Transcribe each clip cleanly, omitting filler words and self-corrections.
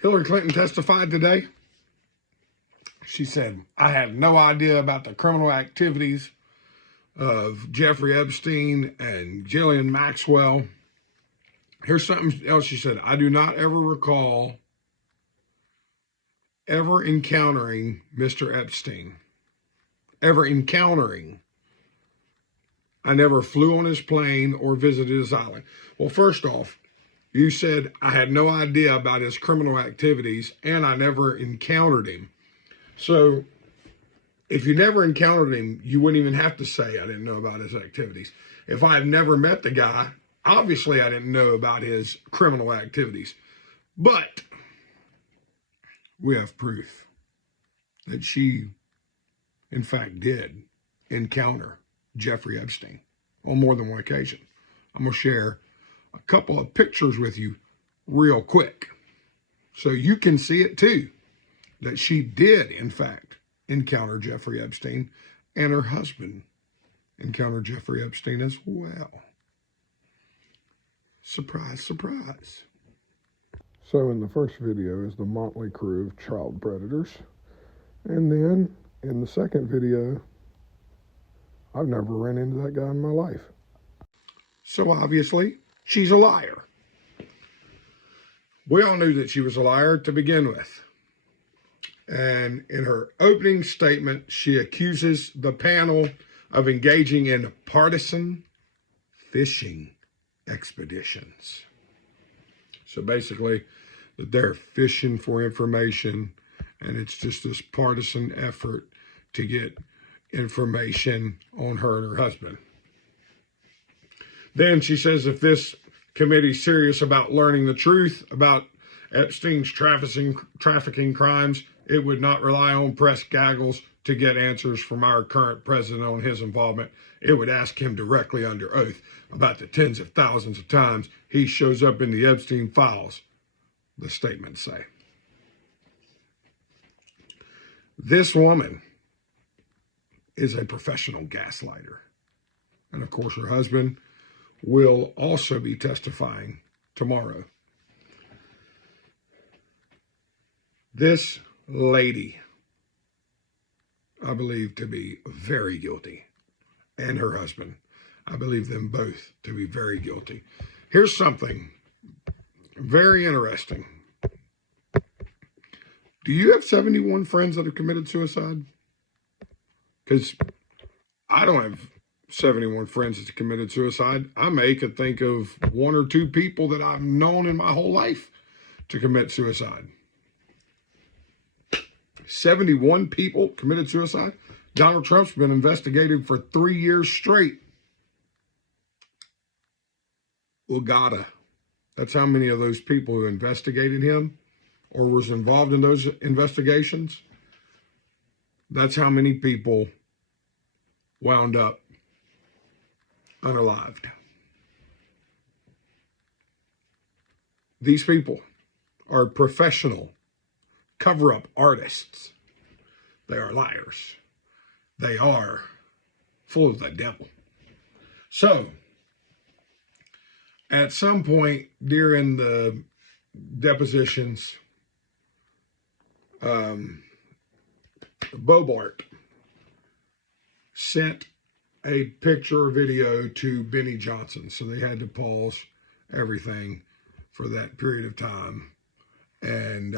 Hillary Clinton testified today. She said, I had no idea about the criminal activities of Jeffrey Epstein and Ghislaine Maxwell. Here's something else she said. I do not ever recall ever encountering Mr. Epstein. Ever encountering. I never flew on his plane or visited his island. Well, first off, you said I had no idea about his criminal activities and I never encountered him. So if you never encountered him, you wouldn't even have to say I didn't know about his activities. If I had never met the guy, obviously I didn't know about his criminal activities. But we have proof that she, in fact, did encounter Jeffrey Epstein on more than one occasion. I'm going to share a couple of pictures with you real quick so you can see it too, that she did, in fact, encounter Jeffrey Epstein, and her husband encountered Jeffrey Epstein as well. Surprise, surprise. So in the first video is the motley crew of child predators. And then in the second video, I've never ran into that guy in my life. So obviously, she's a liar. We all knew that she was a liar to begin with. And in her opening statement, she accuses the panel of engaging in partisan fishing expeditions. So basically, that they're fishing for information, and it's just this partisan effort to get information on her and her husband. Then she says if this committee's serious about learning the truth about Epstein's trafficking crimes, it would not rely on press gaggles to get answers from our current president on his involvement. It would ask him directly under oath about the tens of thousands of times he shows up in the Epstein files, the statements say. This woman is a professional gaslighter. And of course, her husband will also be testifying tomorrow. This lady, I believe to be very guilty, and her husband, I believe them both to be very guilty. Here's something very interesting. Do you have 71 friends that have committed suicide? Because I don't have 71 friends that have committed suicide. I could think of one or two people that I've known in my whole life to commit suicide. 71 people committed suicide. Donald Trump's been investigated for 3 years straight. Uganda. That's how many of those people who investigated him or was involved in those investigations. That's how many people wound up unalived. These people are professional cover-up artists. They are liars. They are full of the devil. So, at some point during the depositions, Bobart sent a picture or video to Benny Johnson. So they had to pause everything for that period of time and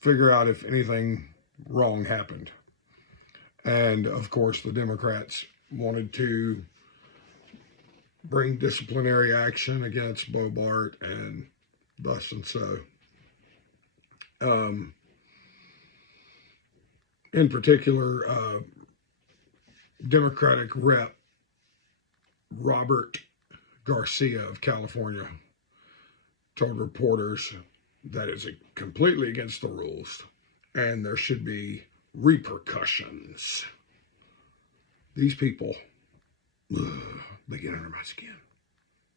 figure out if anything wrong happened. And of course, the Democrats wanted to bring disciplinary action against Bobart and thus and so. In particular, Democratic Rep Robert Garcia of California told reporters that it's completely against the rules and there should be repercussions. These people, they get under my skin.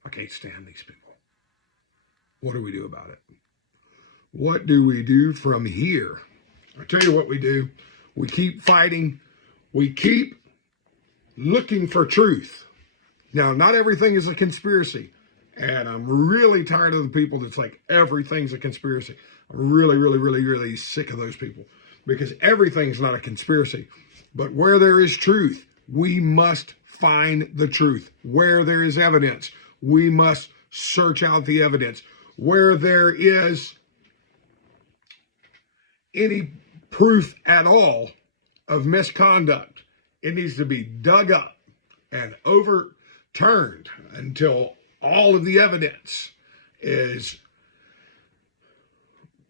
I can't stand these people. What do we do about it? What do we do from here? I tell you what we do. We keep fighting. We keep looking for truth. Now, not everything is a conspiracy. And I'm really tired of the people that's like, everything's a conspiracy. I'm really, really, really, really sick of those people, because everything's not a conspiracy. But where there is truth, we must find the truth. Where there is evidence, we must search out the evidence. Where there is any proof at all of misconduct, it needs to be dug up and overturned until all of the evidence is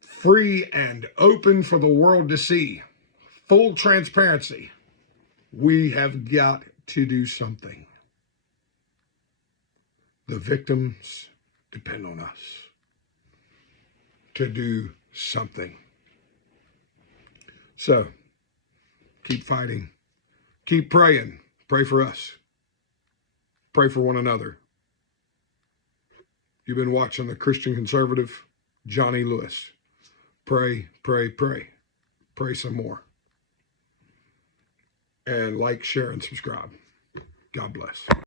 free and open for the world to see. Full transparency. We have got to do something. The victims depend on us to do something. So, keep fighting. Keep praying. Pray for us. Pray for one another. You've been watching The Christian Conservative, Johnny Lewis. Pray, pray, pray. Pray some more. And like, share, and subscribe. God bless.